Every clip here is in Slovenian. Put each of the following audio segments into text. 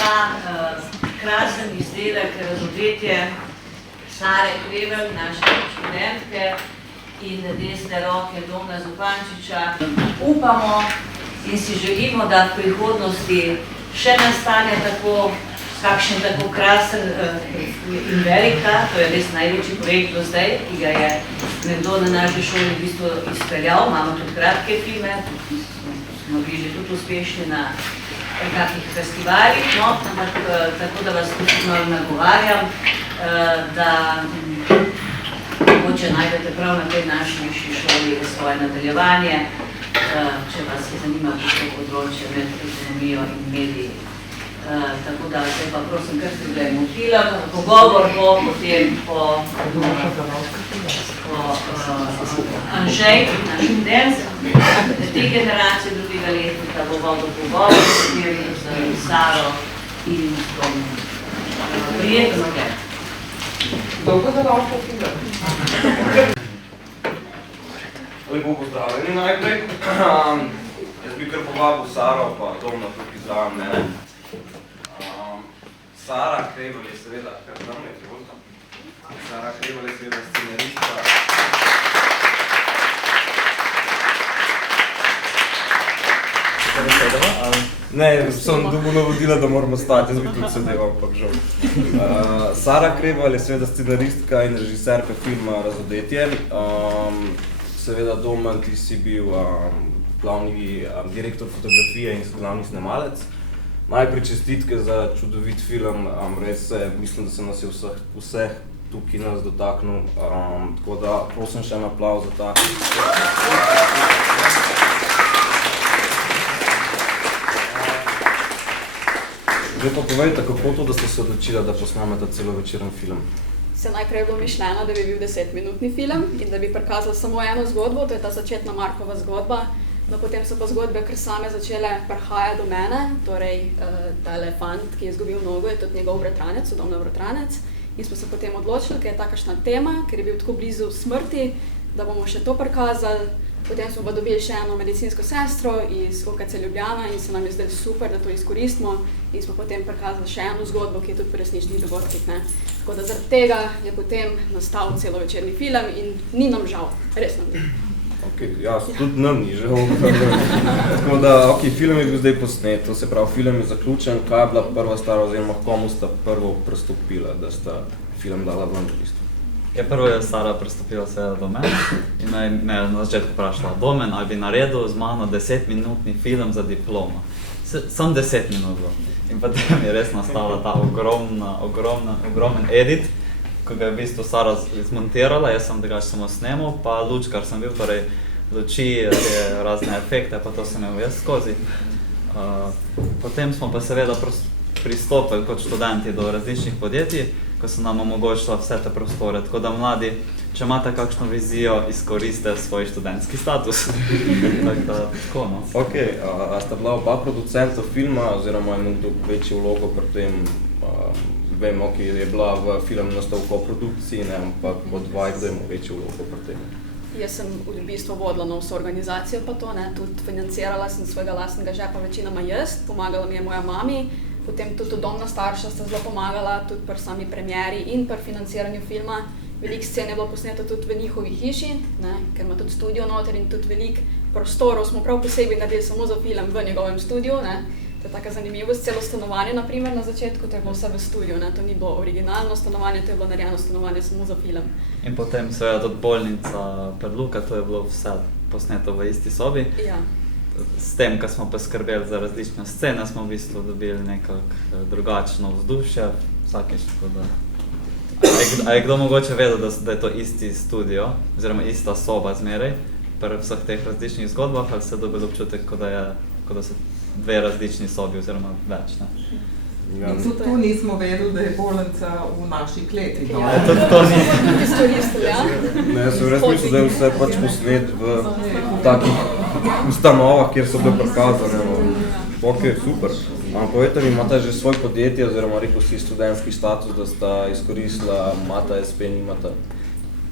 ta krasen izdelek, razodetje Sare Krevelj, naše študentke in desne roke Domna Zupančiča. Upamo in si želimo, da v prihodnosti še nastane kakšen tako krasen in velik ta, to je res največji projekt do zdaj, ki ga je nekdo na naši šoli v bistvu izpeljal. Imamo tudi kratke filme, smo bili že tudi uspešni na kakih festivalih, no, ampak tako da vas tudi nagovarjam, da mogoče najdete prav na tej naši višji šoli svoje nadaljevanje, če vas zanima to področje med ekonomijo in mediji. Tako da se pa prosim, kar se gledamo film, pogovor bo potem po Anžej, naš študent, te generacije drugega letnika bo vodil pogovor s Saro in s Domom. Prijetno je. Dolgo da lahko film? Lepo pozdravljeni najprej. Jaz bi kar povabil Saro pa Domna tukaj zraven mene. Sara Krevelj je seveda, kar znam je izvolite. Sara Krevelj je seveda scenaristka. Ne, sem dobil navodila, da moramo stati, jaz bi tudi sedel, ampak žal. Sara Krevelj je seveda scenaristka in režiserka filma Razodetje. Seveda, Domen, ti si bil glavni direktor fotografije in glavni snemalec. Najprej čestitke za čudovit film, res mislim, da se nas je vseh tukaj nas dotaknil, tako da prosim še en aplavz za ta. Zdaj pa povejte, kako to, da ste se odločila, da posnamete celovečeren film? Najprej je bilo mišljeno, da bi bil 10-minutni film in da bi prikazal samo eno zgodbo, to je ta začetna Markova zgodba. No, potem so pa zgodbe kar same začele prihajati do mene, torej ta elefant, ki je izgubil nogo, je tudi njegov bratranec, Domna bratranec. In smo se potem odločili, ker je takšna tema, ker je bil tako blizu smrti, da bomo še to prikazali. Potem smo pa dobili še eno medicinsko sestro iz UKC Ljubljana in se nam je zdelo super, da to izkoristimo. In smo potem prikazali še eno zgodbo, ki je tudi pri resničnih dogodkih. Tako da zaradi tega je potem nastal celovečerni film in ni nam žal, res nam ni. Ja, tudi nam ni žal. Tako da, film je bil zdaj posnet, to se pravi, film je zaključen. Kaj je bila prva stvar oziroma komu sta prvo pristopila, da sta film dala ven v bistvu? Prvo je Sara pristopila seveda do mene in me je na začetku vprašala, Domen, ali bi naredil z mano 10-minutni film za diplomo. Sam 10 minut bilo. In potem je res nastala ta ogromen edit, ko ga je v bistvu Sara zmontirala, jaz sem drugače samo snemal, pa lučkar sem bil, torej luči, razne efekte, pa to sem imel jaz skozi. Potem smo pa seveda pristopili kot študenti do različnih podjetij, ko so nam omogočila vse te prostore, tako da mladi, če imate kakšno vizijo, izkoriste svoj študentski status. Tako, no. A sta bila oba producenta filma, oziroma je nekdo večji vlogo pri tem, vemo, ki je bila v film nastal v koprodukciji, ampak od dva, kdo je imel večji vlogo pri tem? Jaz sem v bistvu vodila na vso organizacijo pa to, tudi financirala sem svojega lastnega žepa večinoma jaz, pomagala mi je moja mami, potem tudi Domna starša sta zelo pomagala, tudi pri sami premieri in pri financiranju filma. Veliko scen je bilo posneto tudi v njihovi hiši, ker ima tudi studio noter in tudi veliko prostorov smo prav posebej naredili samo za film v njegovem studiu. To je taka zanimivost, celo stanovanje naprimer na začetku, to je bilo vse v studiu, to ni bilo originalno stanovanje, to je bilo narejeno stanovanje samo za film. In potem seveda tudi bolnica Perluka, to je bilo vse posneto v isti sobi. Ja. S tem, ko smo poskrbeli za različne scene, smo v bistvu dobili nekako drugačno vzdušje, vsakič, tako da. A je kdo mogoče vedel, da je to isti studio, oziroma ista soba zmeraj, pri vseh teh različnih zgodbah, ali se dobil občutek, kot da so dve različni sobi, oziroma več, ne? Tudi to nismo vedeli, da je bolnica v naši kleti. Ja, tudi to nismo istoristili, ja? Ne, jaz sem res mislil, da je vse pač posnet v takih ustanovah, kjer so bile prikazane. Super. Povejte mi, imate že svoj podjetje, oziroma rekel si študentski status, da sta izkoristila, imate SP, nimate?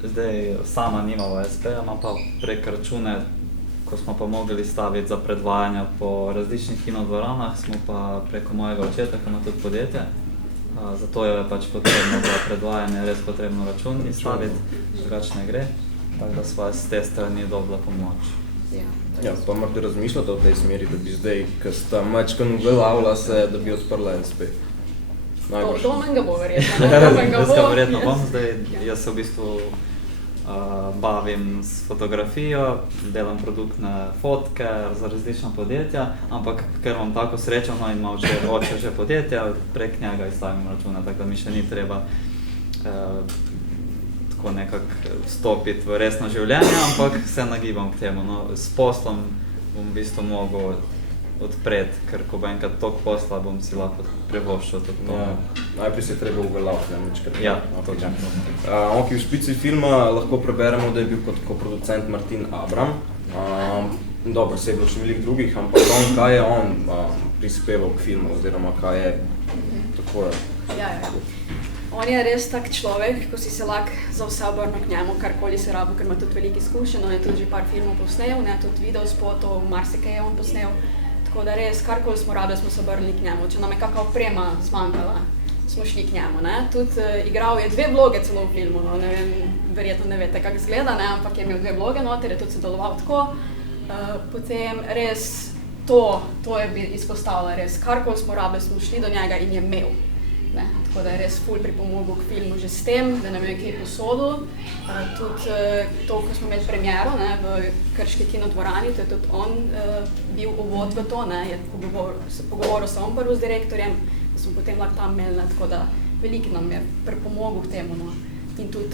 Zdaj sama nimava SP, ima pa prek račune ko smo pa mogli staviti za predvajanja po različnih kinodvoranah, smo pa preko mojega očeta, ki ima tudi podjetje. Zato je pač potrebno za predvajanje res potrebno račun staviti, drugače ne gre. Tako da sva s te strani dobila pomoč. Ja, pa morate razmišljati o tej smeri, da bi zdaj, ko sta majčkeno uveljavila se, da bi odprla en spet. To manj ga bo verjetno. Jaz ga verjetno bom zdaj, jaz se v bistvu bavim s fotografijo, delam produktne fotke za različna podjetja, ampak ker imam tako srečo, no, in ima oče že podjetja, prek njega izstavim račune, tako da mi še ni treba tako nekako stopiti v resno življenje, ampak se nagibam k temu. No, s poslom bom v bistvu mogel odpreti, ker ko bo enkrat toliko posla, bom si lahko privoščil tudi to. Ja, najprej se je treba uveljaviti, ne večkrat. Ja, točno. V špici filma lahko preberemo, da je bil kot koproducent Martin Abram. Dobro, se je bilo še veliko drugih, ampak kaj je on prispeval k filmu, oziroma kaj je tako je? Ja. On je res tak človek, ko si se lahko za vse obrnil k njemu, karkoli se rabo, ker ima tudi veliko izkušenj, on je tudi že par filmov posnel, tudi videospotov, marsikaj je on posnel. Tako da res, karkoli smo rabili, smo se obrnili k njemu. Če nam je kakva oprema zmanjkala, smo šli k njemu. Tudi igral je 2 vloge celo v filmu, no, ne vem, verjetno ne veste, kako izgleda, ne, ampak je imel 2 vloge noter, je tudi sodeloval tako. Potem res to je izpostavila, res, karkoli smo rabili, smo šli do njega in je imel. Tako da je res ful pripomogel k filmu že s tem, da nam je kaj posodil. Tudi to, ko smo imeli premiero v Krški kinodvorani, to je tudi on bil uvod v to, se pogovoril se on prvo z direktorjem, da smo potem lahko tam imeli, tako da veliko nam je pripomogel k temu. No. In tudi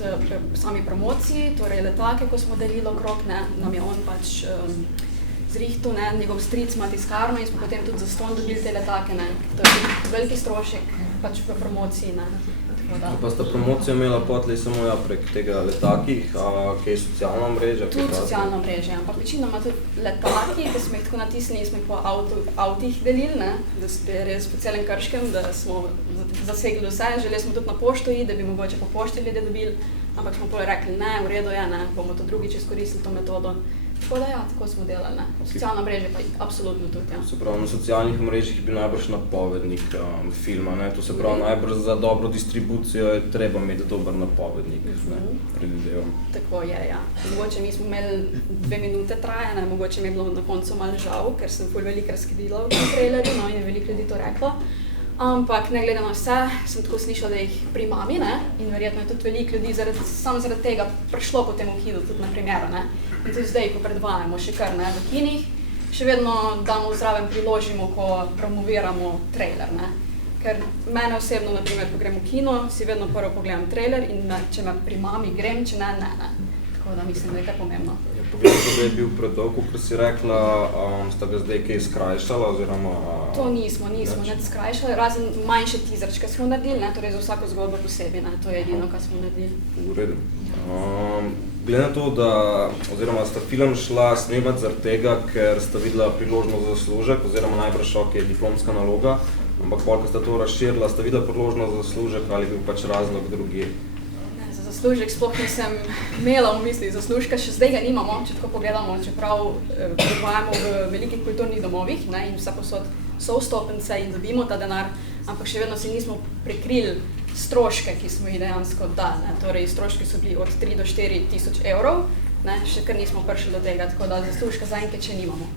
sami promociji, torej letake, ko smo delili okrog, nam je on pač zrihtu, njegov stric ima tiskarno in smo potem tudi zastonj dobili te letake. To je veliki strošek pač v promociji. Pa sta promocijo imela potlej samo prek tega letakih, kaj je socialna mreža? Tudi socialna mreža, ampak večinoma tudi letaki, ki smo jih tako natisnili, smo jih po avtih delili, da je res po celem Krškem, da smo zasegli vse, želeli smo tudi na pošto iti, da bi mogoče po pošti ljudje dobili, ampak smo potem rekli, ne, v redu je, bomo to drugič izkoristili to metodo. Tako da ja, tako smo delali, Socialna mreža pa absolutno tudi, ja. Se pravi, na socialnih mrežah je bil najbrž napovednik filma, To se pravi, najbrž za dobro distribucijo je treba imeti dober napovednik, predvidevam. Tako je, ja. Mogoče mi smo imeli 2 minute trajanja, mogoče mi je bilo na koncu malo žal, ker sem ful veliko razkrila v trailerju, in je veliko ljudi to reklo. Ampak ne glede na vse, sem tako slišala, da jih primami, in verjetno je tudi veliko ljudi samo zaradi tega prišlo potem v kino tudi na premiero, In tudi zdaj, ko predvajamo še kar v kinih, še vedno damo zraven priložimo, ko promoviramo trailer, Ker mene osebno, na primer, ko grem v kino, si vedno prvo pogledam trailer in če me primami, grem, če ne. Tako da mislim, da je kar pomembno. Pogledajte, da je bil predolg, kot si rekla, sta ga zdaj kaj skrajšala, oziroma... To nismo nič skrajšali, razen manjše teaserčke smo naredili, torej za vsako zgodbo posebej, to je edino, kar smo naredili. V redu. Glede na to, da sta film šla snemati zaradi tega, ker sta videla priložnost za zaslužek, oziroma najbrž je diplomska naloga, ampak ko sta to razširila, sta videla priložnost za zaslužek ali bil pač razlog drugje? Za zaslužek sploh nisem imela v misli zaslužka, še zdaj ga nimamo, če tako pogledamo, čeprav predvajamo v velikih kulturnih domovih in vse posod so vstopnice in dobimo ta denar, ampak še vedno si nismo prekrili stroške, ki smo jih dejansko dali. Torej, stroški so bili od 3 do 4 tisoč evrov, še kar nismo prišli do tega, tako da zaslužka zaenkrat še nimamo.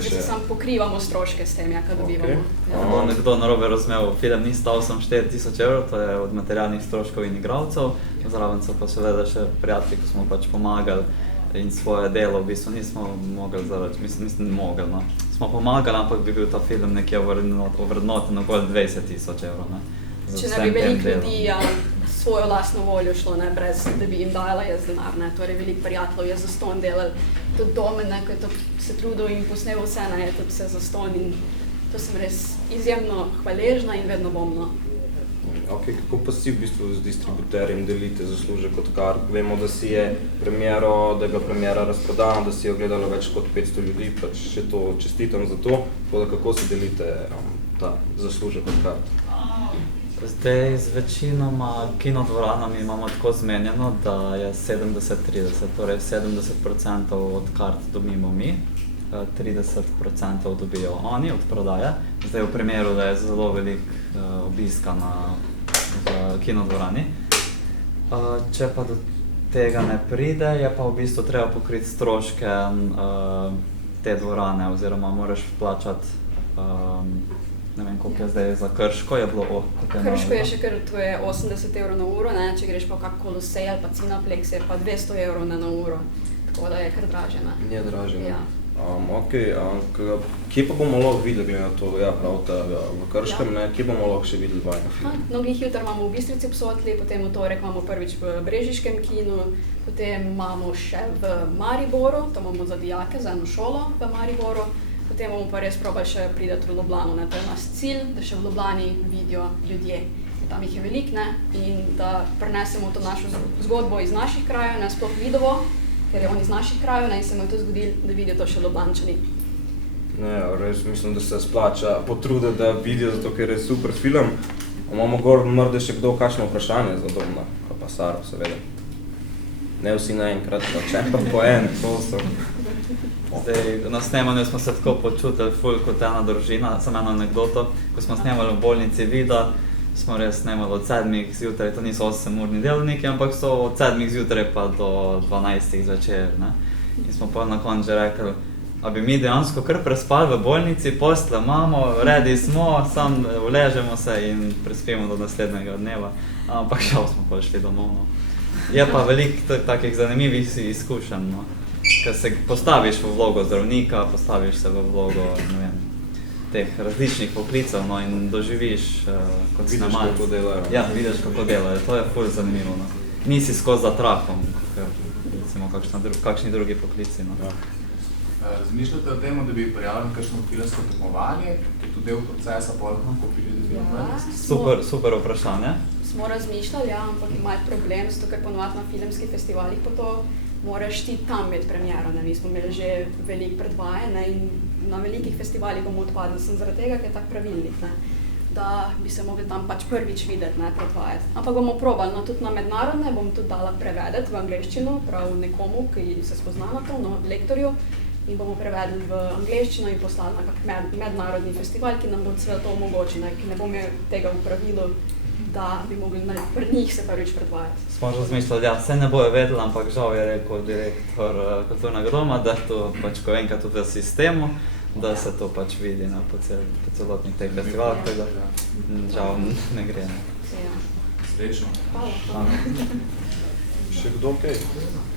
Že samo pokrivamo stroške s tem, kar dobivamo. Bo nekdo narobe razumel, film ni stal samo 4 tisoč evrov, to je od materialnih stroškov in igralcev, zraven so pa seveda še prijatelji, ko smo pač pomagali in svoje delo v bistvu nismo mogli zaradi, mislim, mogli, Smo pomagali, ampak bi bil ta film nekje ovrednoten okoli 20 tisoč evrov, Če ne bi veliko ljudi svojo lastno voljo šlo, brez da bi jim dajala jaz denar, Torej veliko prijateljev je zastonj delal, tudi Domen, ko je se trudil in posnel vse, je tudi vse zastonj in to sem res izjemno hvaležna in vedno bom. Kako pa si v bistvu z distributerjem delite zaslužek, odkar vemo, da si je premiero, da je bila premiera razprodana, da si jo gledalo več kot 500 ljudi, pač še to čestitam za to, tako da kako si delite ta zaslužek od kart? Zdaj z večinoma kinodvoranami imamo tako zmenjeno, da je 70-30, torej 70% od kart dobimo mi, 30% dobijo oni od prodaje. Zdaj v primeru, da je zelo velik obiska v kinodvorani. Če pa do tega ne pride, je pa v bistvu treba pokriti stroške te dvorane, oziroma moraš plačati, ne vem, koliko je zdaj za Krško, je bilo... Krško je še kar, to je 80 € na uro, ne? Če greš pa v kak Kolosej ali pa Cineplex, je pa 200 € na uro, tako da je kar draže, ne? Je draže, ne? Ja. Kje pa bomo lahko videli, glede na to, ja, pravite, v Krškem, ne, kje bomo lahko še videli vajne filme? No, glih jutri imamo v Bistrici ob Sotli, potem v torek imamo prvič v Brežiškem kinu, potem imamo še v Mariboru, to imamo za dijake, za eno šolo v Mariboru, potem bomo pa res probali še priti v Ljubljano, ne, to je naš cilj, da še v Ljubljani vidijo ljudje, tam jih je veliko, ne, in da prenesemo to našo zgodbo iz naših krajev, ne, sploh Vidovo, ker je on iz naših krajev, ne, in se mu je to zgodilo, da vidijo to še Ljubljančani. Ne, res mislim, da se splača potruditi, da vidijo, zato ker je super film. Imamo gor morda še kdo kakšno vprašanje za Domna, pa Saro, seveda. Ne vsi naenkrat, če pa po en, prosim. Zdaj, na snemanju smo se tako počutili ful kot ena družina, samo eno anekdoto. Ko smo snemali v bolnici Vida, smo res snemali od 7 zjutraj, to niso 8-urni delovniki, ampak so od 7 zjutraj pa do 12 zvečer, ne. In smo pa na koncu rekli, a bi mi dejansko kar prespali v bolnici, posle imamo, redi smo, sam uležemo se in prespimo do naslednjega dneva, ampak žal smo pa šli domov, no. Je pa veliko takih zanimivih izkušenj, no. Ker se postaviš v vlogo zdravnika, postaviš se v vlogo, ne vem, teh različnih poklicev, no, in doživiš kot snemalec. Vidiš, kako delajo. Ja, vidiš, kako delajo, to je ful zanimivo, no. Nisi skozi za trahom, recimo kakšni drugi poklici, no. Ja. Razmišljate o tem, da bi prijavili kakšno filmsko tekmovanje, ki je tudi del procesa, pol kako pride do filma? Super vprašanje. Smo razmišljali, ja, ampak imajo problem, zato ker ponovadi na filmskih festivalih pa to moraš ti tam imeti premiero, ne, mi smo imeli že veliko predvajanj, ne, in na velikih festivalih bomo odpadli, sem zaradi tega, ker je tak pravilnik, ne, da bi se mogli tam pač prvič videti, ne, predvajati. Ampak bomo probali, no, tudi na mednarodne bom tudi dala prevedeti v angleščino, prav nekomu, ki se spozna na to, no, lektorju, in bomo prevedli v angleščino in poslali na kak mednarodni festival, ki nam bo seveda to omogočil, ne, ki ne bo imel tega v pravilu, da bi mogli pri njih se prvič predvajati. Smo že razmišljali, ja, vse ne bojo vedeli, ampak žal je rekel direktor Kulturnega doma, da to pač ko enkrat tudi v sistemu, da se to pač vidi, ne, po celotnih teh festivalih, tako da žal ne gre. Ja. Srečno. Hvala. Še kdo kaj?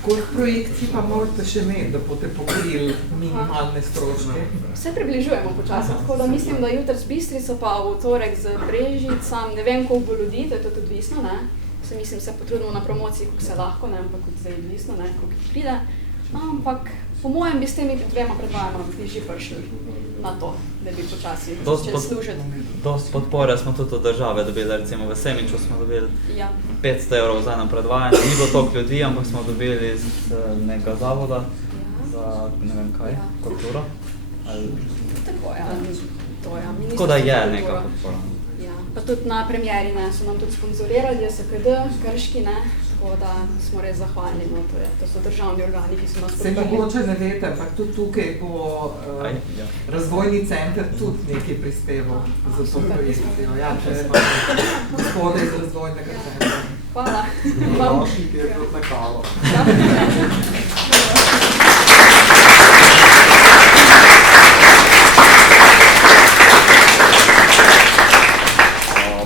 Koliko projekcij pa morate še imeti, da boste pokrili minimalne stroške? Vse približujemo počasi, tako da mislim, da jutri z Bistrico pa v torek z Brežicam, ne vem, koliko bo ljudi, to je tudi odvisno, ne. Se mislim, se potrudimo na promociji, koliko se lahko, ne, ampak kot zdaj odvisno, ne, koliko jih pride. Ampak po mojem bi s temi dvema predvajama bi že prišli na to, da bi počasi začeli služiti. Dost podpore smo tudi od države dobili, recimo v Semiču smo dobili Ja. 500 € za eno predvajanje, ni bilo toliko ljudi, ampak smo dobili iz nekega zavoda za, ne vem kaj, kulturo. Tako, ja, to ja, Tako da je Ministrstvo za neka kulturo. podpora. Ja, pa tudi na premieri, ne, so nam tudi sponzorirali, SKD, Krški, ne, tako da smo res zahvalni, no, to so državni organi, ki so nas Se mogoče ne veste, ampak tudi tukaj bo Ja. razvojni center tudi nekaj prispeval za to projekcijo. Ja, če imamo gospode iz razvojnega centra. Hvala. Dobrodošli, ki je tudi na kavo.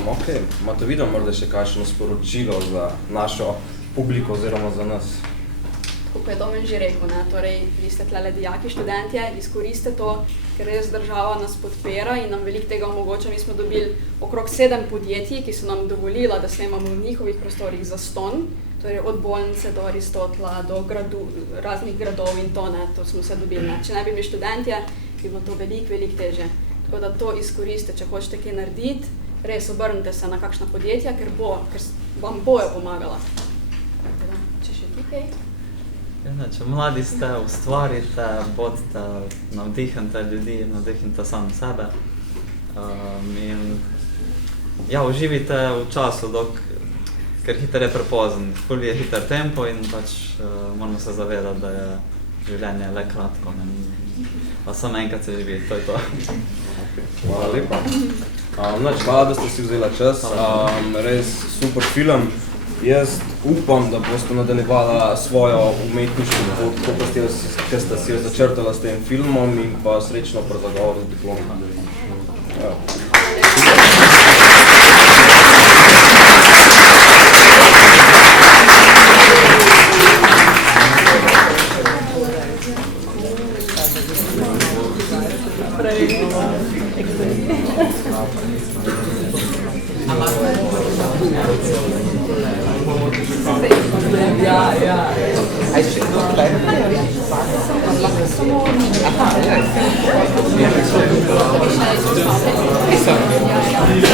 Okej, imate videl morda še kakšno sporočilo za našo publiko oziroma za nas? Tako je Domen že rekel, ne, torej vi ste tlele dijaki, študentje, izkoriste to, ker res država nas podpira in nam veliko tega omogoča. Mi smo dobili okrog 7 podjetij, ki so nam dovolila, da snemamo v njihovih prostorih zastonj, torej od bolnice do Aristotela, do raznih gradov in to, ne, to smo se dobili, ne. Če ne bi bili študentje, bi bilo to veliko težje. Tako da to izkoriste, če hočete kaj narediti, res obrnite se na kakšna podjetja, ker vam bojo pomagala. Če še tukaj. Če mladi ste, ustvarite, bodite, navdihnite ljudi, navdihnite sami sebe. In ja, uživite v času, ker hiter je prepozen, ful je hiter tempo in pač moramo se zavedati, da je življenje le kratko. Pa samo enkrat se živi, to je to. Hvala lepa. Hvala, da ste si vzela čas. Res super film. Jaz upam, da boste nadaljevala svojo umetniško pot, kot ste si jo začrtala s tem filmom in pa srečno pri zagovoru z diplomom. Hai še kdo tukaj? Aha, ja.